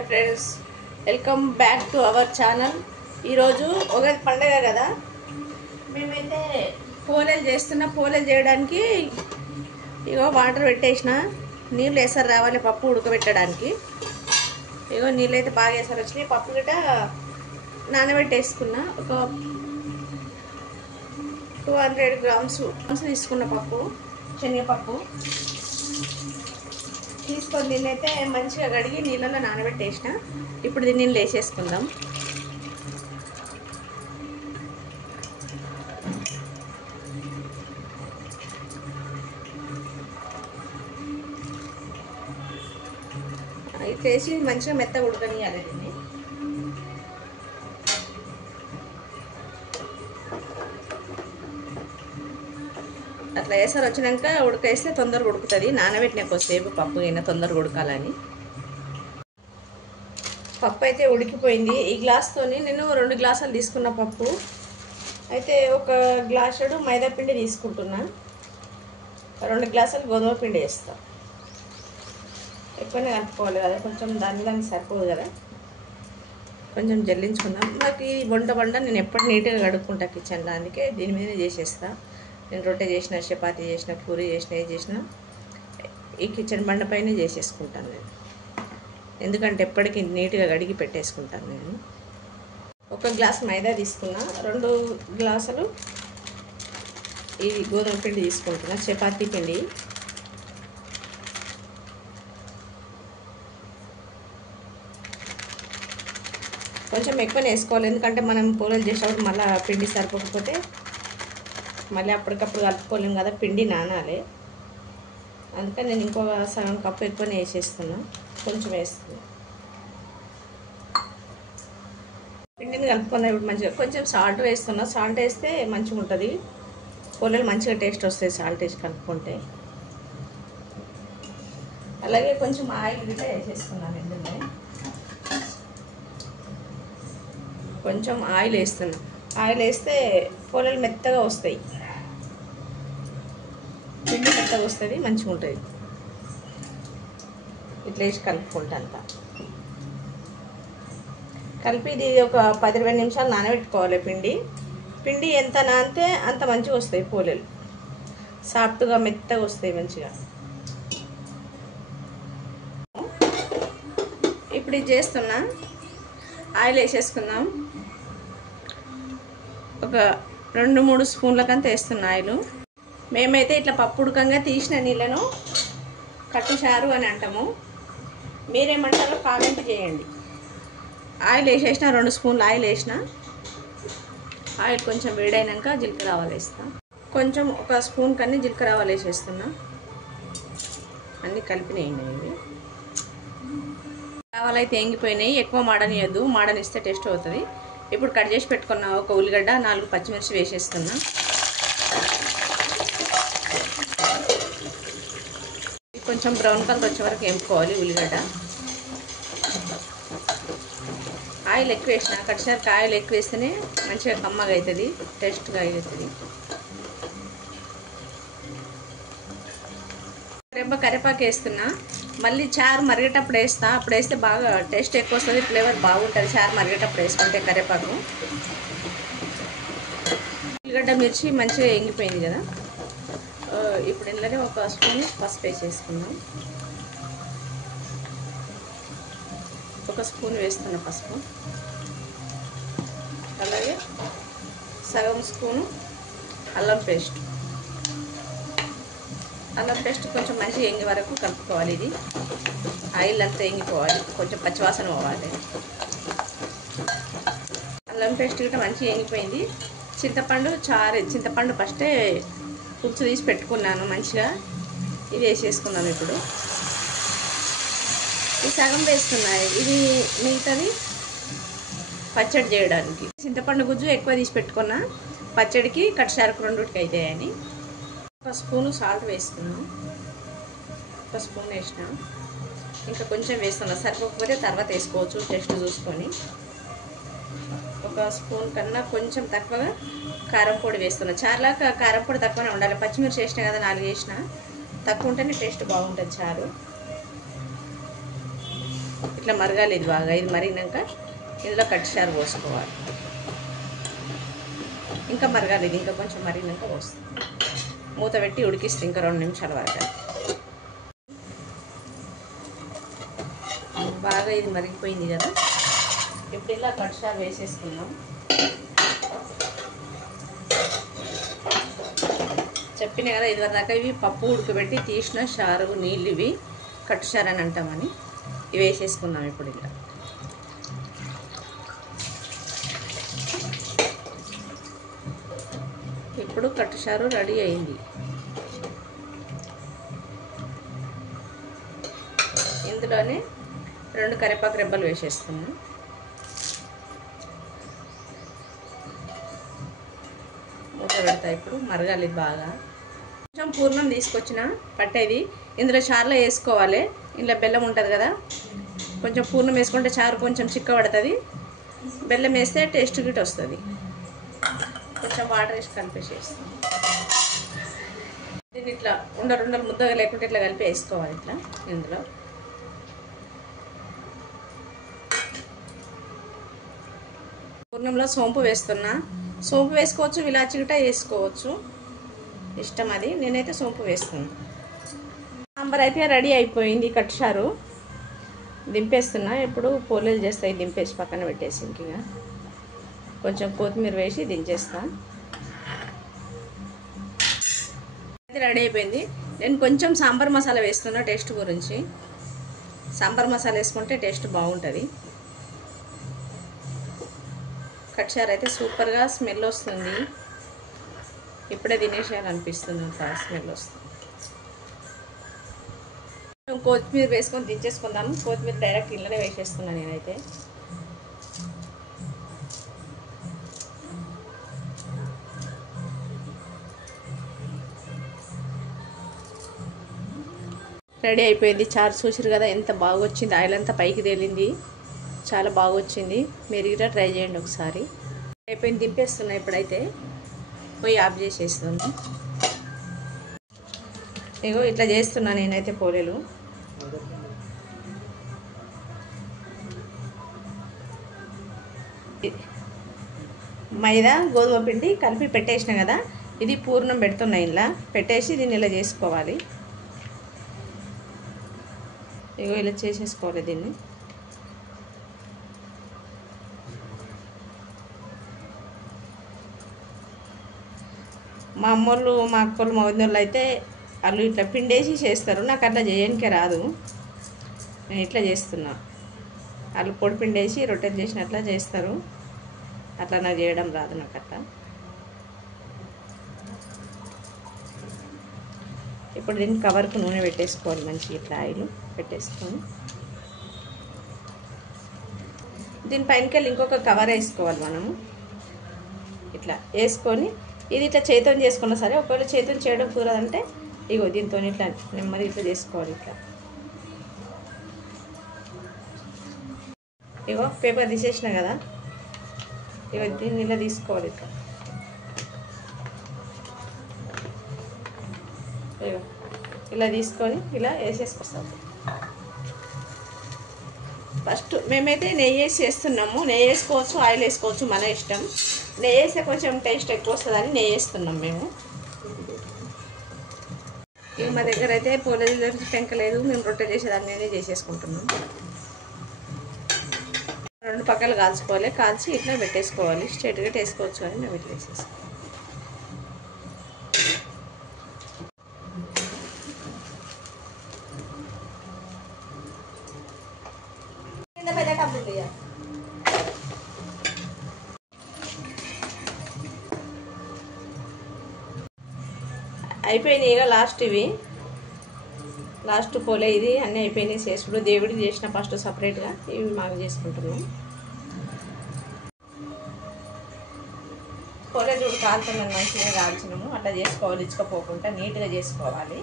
Hi friends, welcome back to our channel. ఈరోజు ఉగాది పండగ కదా, మేమైతే పోలేలు చేస్తున్నా. పోలేలు చేయడానికి ఇగో వాటర్ పెట్టేసిన, నీళ్ళు వేసారు రావాలి పప్పు ఉడకబెట్టడానికి. ఇగో నీళ్ళు అయితే బాగా వేసారు వచ్చినాయి. పప్పు గిట్ట నానబెట్టేసుకున్నా. ఒక 200 గ్రామ్స్ తీసుకున్న పప్పు, శనగపప్పు తీసుకొని దీన్నైతే మంచిగా కడిగి నీళ్ళలో నానబెట్టేసిన. ఇప్పుడు దీన్ని వేసేసుకుందాం. ఇది వేసి మంచిగా మెత్తగా ఉడకనియాలి దీన్ని. అట్లా వేసారు వచ్చినాక ఉడకేస్తే తొందరగా ఉడుకుతుంది. నానబెట్టిన కొద్దిసేపు పప్పు అయినా తొందరగా ఉడకాలని. పప్పు అయితే ఉడికిపోయింది. ఈ గ్లాస్తోని నేను 2 గ్లాసులు తీసుకున్న పప్పు అయితే ఒక గ్లాసుడు మైదా పిండి తీసుకుంటున్నా. 2 గ్లాసులు గోధుమ పిండి వేస్తా. ఎక్కువనే కలుపుకోవాలి కదా, కొంచెం దానికి సరిపోదు కదా, కొంచెం జల్లించుకుందాం. నాకు ఈ బండ నేను ఎప్పుడు నీట్గా కడుక్కుంటా కిచెన్లో, అందుకే దీని మీదనే చేసేస్తా. నేను రొట్టె చేసిన, చపాతీ చేసిన, పూరి చేసిన, ఏది చేసిన ఈ కిచెన్ బండ పైన చేసేసుకుంటాను నేను. ఎందుకంటే ఎప్పటికీ నీట్గా కడిగి పెట్టేసుకుంటాను నేను. 1 గ్లాస్ మైదా తీసుకున్నా, 2 గ్లాసులు ఈ గోధుమ పిండి తీసుకుంటున్నా, చపాతీ పిండి. కొంచెం ఎక్కువనే వేసుకోవాలి, ఎందుకంటే మనం పూరీలు చేసేటప్పుడు మళ్ళీ పిండి సరిపోకపోతే మళ్ళీ అప్పటికప్పుడు కలుపుకోలేము కదా, పిండి నానాలి. అందుకని నేను ఇంకొక సగం కప్పు ఎక్కువనే వేసేస్తున్నా, కొంచెం వేస్తున్నా. పిండిని కలుపుకున్నా. ఇప్పుడు మంచిగా కొంచెం సాల్ట్ వేస్తున్నా. సాల్ట్ వేస్తే మంచిగా ఉంటుంది, పూరీలు మంచిగా టేస్ట్ వస్తాయి సాల్ట్ వేసి కలుపుకుంటే. అలాగే కొంచెం ఆయిల్ కూడా వేసేస్తున్నాను. ఇందులో కొంచెం ఆయిల్ వేస్తున్నా. ఆయిల్ వేస్తే పూరీలు మెత్తగా వస్తాయి, పిండి మెత్తగా వస్తుంది, మంచిగా ఉంటుంది. ఇట్లా వేసి కలుపుకుంటా అంతా కలిపి. ఇది ఒక 10-20 నిమిషాలు నానబెట్టుకోవాలి పిండి. పిండి ఎంత నానితే అంత మంచిగా వస్తాయి పూరీలు, సాఫ్ట్గా మెత్తగా వస్తాయి మంచిగా. ఇప్పుడు ఇది చేస్తున్నా. ఆయిల్ వేసేసుకుందాం. ఒక 2-3 స్పూన్లకంతా వేస్తున్నా ఆయిల్. మేమైతే ఇట్లా పప్పు ఉడకంగా తీసిన నీళ్ళను కట్టుచారు అని అంటాము. మీరేమంటారో కామెంట్ చేయండి. ఆయిల్ వేసేసిన, 2 స్పూన్లు ఆయిల్ వేసిన. ఆయిల్ కొంచెం వేడైనాక జీలకర్ర ఆవాలు వేస్తా. కొంచెం 1 స్పూన్ కన్నీ జీలకర్ర ఆవాలు వేసేస్తున్నా. అన్నీ కలిపినాయండి ఇవి. ఆవాలు అయితే ఎంగిపోయినాయి, ఎక్కువ మాడనియద్దు, మాడనిస్తే టేస్ట్ అవుతుంది. ఇప్పుడు కట్ చేసి పెట్టుకున్న 1 ఉల్లిగడ్డ, 4 పచ్చిమిర్చి వేసేస్తున్నా. కొంచెం బ్రౌన్ కలర్ వచ్చే వరకు వేపుకోవాలి ఉల్లిగడ్డ. ఆయిల్ ఎక్కువ వేసిన, కట్సరికి ఆయిల్ ఎక్కువ వేస్తేనే మంచిగా కమ్మగా అవుతుంది, టేస్ట్గా అవుతుంది. కరివేపాకు వేస్తున్నా. మళ్ళీ చారు మరిగేటప్పుడు వేస్తా, అప్పుడు వేస్తే బాగా టేస్ట్ ఎక్కువ వస్తుంది, ఫ్లేవర్ బాగుంటుంది. చారు మరిగేటప్పుడు వేసుకుంటే కరివేపాకు. ఉల్లిగడ్డ మిర్చి మంచిగా ఎంగిపోయింది కదా, ఇప్పుడు ఇందులోనే 1 స్పూన్ పసుపు వేసేసుకుందాం. 1 స్పూన్ వేస్తున్న పసుపు. అలాగే సగం స్పూను అల్లం పేస్ట్. అల్లం పేస్ట్ కొంచెం మంచిగా ఎంగి వరకు కలుపుకోవాలి. ఇది ఆయిల్ అంతా ఎంగిపోవాలి, కొంచెం పచ్చివాసన పోవాలి. అల్లం పేస్ట్ కూడా మంచిగా ఎంగిపోయింది. చింతపండు ఫస్టే పులుసు తీసి పెట్టుకున్నాను మంచిగా. ఇది వేసేసుకున్నాను. ఇప్పుడు ఈ సగం వేస్తున్నాయి, ఇది మిగతాది పచ్చడి చేయడానికి. చింతపండు గుజ్జు ఎక్కువ తీసి పెట్టుకున్నా, పచ్చడికి కట్సారకు 2కి అవుతాయని. 1 స్పూను సాల్ట్ వేసుకున్నాం. 1 స్పూన్ వేసిన, ఇంకా కొంచెం వేస్తున్నా. సరిపోకపోతే తర్వాత వేసుకోవచ్చు, టేస్ట్ చూసుకొని. 1 స్పూన్ కన్నా కొంచెం తక్కువగా కారం పొడి వేస్తున్నా. చాలా కారం పొడి తక్కువనే ఉండాలి. పచ్చిమిర్చి వేసినా కదా, 4 వేసిన, తక్కువ ఉంటేనే టేస్ట్ బాగుంటుంది చారు. 1 స్పూన్ వేస్తున్నా. 1 స్పూన్ వేసిన, 1 స్పూన్ వేస్తున్నా. 1 స్పూన్ వేసిన, కొంచెం తక్కువగా కారం పొడి వేస్తున్నా. చార్లా కారం పొడి తక్కువనే ఉండాలి. పచ్చిమిర్చి వేసినా కదా, 4 వేసిన, తక్కువ ఉంటేనే టేస్ట్ బాగుంటుంది చారు. ఇట్లా మరగాలి ఇది బాగా. ఇది మరిగినాక ఇందులో కట్టిచారు పోసుకోవాలి. ఇంకా మరగాలి ఇది, ఇంకా కొంచెం మరిగినాక పోస్తుంది. మూత పెట్టి ఉడికిస్తే ఇంకా 2 నిమిషాల వరకు. బాగా ఇది మరిగిపోయింది కదా. ఇప్పుడు ఇలా కట్టిచారు వేసేసుకుందాం. చెప్పిన కదా ఇదివరదాకా ఇవి పప్పు ఉడకబెట్టి తీసిన చారు నీళ్ళు, ఇవి కట్టుచారు అని అంటామని. ఇవి వేసేసుకుందాం ఇప్పుడు. ఇలా ఇప్పుడు కట్టుచారు రెడీ అయింది. ఇందులోనే 2 కరివేపాకు రెబ్బలు వేసేస్తున్నాం. మూత పెడతా. ఇప్పుడు మరగాలి బాగా. కొంచెం పూర్ణం తీసుకొచ్చిన పట్టేది ఇందులో చారులో వేసుకోవాలి. ఇందులో బెల్లం ఉంటుంది కదా, కొంచెం పూర్ణం వేసుకుంటే చారు కొంచెం చిక్కబడుతుంది. బెల్లం వేస్తే టేస్ట్ గిట్ వస్తుంది. కొంచెం వాటర్ వేసి కలిపేసేస్తాం. దీన్ని ఇట్లా ఉండలు ముద్దగా లేకుంటే ఇట్లా కలిపి వేసుకోవాలి. ఇట్లా ఇందులో పూర్ణంలో సోంపు వేస్తున్నా. సోంపు వేసుకోవచ్చు, ఇలాచి గిట్ట వేసుకోవచ్చు, ఇష్టం అది. నేనైతే సోంపు వేస్తున్నాను. సాంబార్ అయితే రెడీ అయిపోయింది. కట్టుచారు దింపేస్తున్నా. ఇప్పుడు పోలేలు చేస్తాయి. దింపేసి పక్కన పెట్టేసి ఇంక కొంచెం కొత్తిమీర వేసి దించేస్తా. అయితే రెడీ అయిపోయింది. నేను కొంచెం సాంబార్ మసాలా వేస్తున్నా టేస్ట్ గురించి. సాంబార్ మసాలా వేసుకుంటే టేస్ట్ బాగుంటుంది. కట్చారు అయితే సూపర్గా స్మెల్ వస్తుంది. ఇప్పుడే తినేసేయాలనిపిస్తుంది, అంత స్మెల్ వస్తుంది. కొత్తిమీర వేసుకొని దించేసుకుందాము. కొత్తిమీర డైరెక్ట్ ఇళ్ళనే వేసేస్తున్నాను నేనైతే. రెడీ అయిపోయింది. చారు చూసిరు కదా ఎంత బాగా వచ్చింది. ఆయిల్ అంతా పైకి తేలింది. చాలా బాగా వచ్చింది. మీరు కూడా ట్రై చేయండి ఒకసారి. అయిపోయింది, దింపేస్తున్నా. ఇప్పుడైతే పోయి ఆఫ్ చేసేస్తుంది. ఇగో ఇట్లా చేస్తున్నా నేనైతే పోలేలు. మైదా గోధుమ పిండి కలిపి పెట్టేసిన కదా, ఇది పూర్ణం పెడుతున్నా. ఇలా పెట్టేసి దీన్ని ఇలా చేసుకోవాలి. ఇగో ఇలా చేసేసుకోవాలి దీన్ని. మా అమ్మోళ్ళు, మా అక్కలు, మా వదినోళ్ళు అయితే వాళ్ళు ఇట్లా పిండేసి చేస్తారు. నాకు అట్లా చేయడానికే రాదు. నేను ఇట్లా చేస్తున్నా. వాళ్ళు పొడి పిండేసి రొట్టెలు చేసినట్లా చేస్తారు. అట్లా నాకు చేయడం రాదు. నాకు అట్లా. ఇప్పుడు దీన్ని కవర్కు నూనె పెట్టేసుకోవాలి. మంచిగా ఇట్లా ఆయిల్ పెట్టేసుకొని దీనిపైనకి వెళ్ళి ఇంకొక కవర్ వేసుకోవాలి మనము. ఇట్లా వేసుకొని ఇది ఇట్లా చేతితో చేసుకున్నా సరే. ఒకవేళ చేతితో చేయడం కుదరదంటే ఇగో దీంతో ఇట్లా నెమ్మది ఇట్లా చేసుకోవాలి. ఇట్లా ఇగో పేపర్ తీసేసిన కదా, ఇగో దీన్ని ఇలా తీసుకోవాలి. ఇట్లా ఇగో ఇలా తీసుకొని ఇలా వేసేసుకొస్తాం. ఫస్ట్ మేమైతే నెయ్యి వేసి చేస్తున్నాము. నెయ్యి వేసుకోవచ్చు, ఆయిల్ వేసుకోవచ్చు, మన ఇష్టం. నెయ్యి వేస్తే కొంచెం టేస్ట్ ఎక్కువ వస్తుందని నెయ్యి వేస్తున్నాం మేము. ఇక మా దగ్గర అయితే పోలేలు పెంక లేదు. మేము రొట్టె చేసేదాన్ని చేసేసుకుంటున్నాం. 2 పక్కలు కాల్చుకోవాలి. కాల్చి ఇట్లా పెట్టేసుకోవాలి. స్ట్రైట్గా వేసుకోవచ్చు కానీ మేము ఇట్లా వేసేసుకోవాలి. అయిపోయినాయి. ఇక లాస్ట్ ఇవి లాస్ట్ పోలే ఇది అన్నీ అయిపోయినాయి చేసుడు. దేవుడికి చేసిన ఫస్ట్ సపరేట్గా, ఇవి మాకు చేసుకుంటున్నాం. పోలే చూడు కాల్చున్నాం, మంచిగా కాల్చినాము. అట్లా చేసుకోవాలి, ఇచ్చుకపోకుండా నీట్గా చేసుకోవాలి.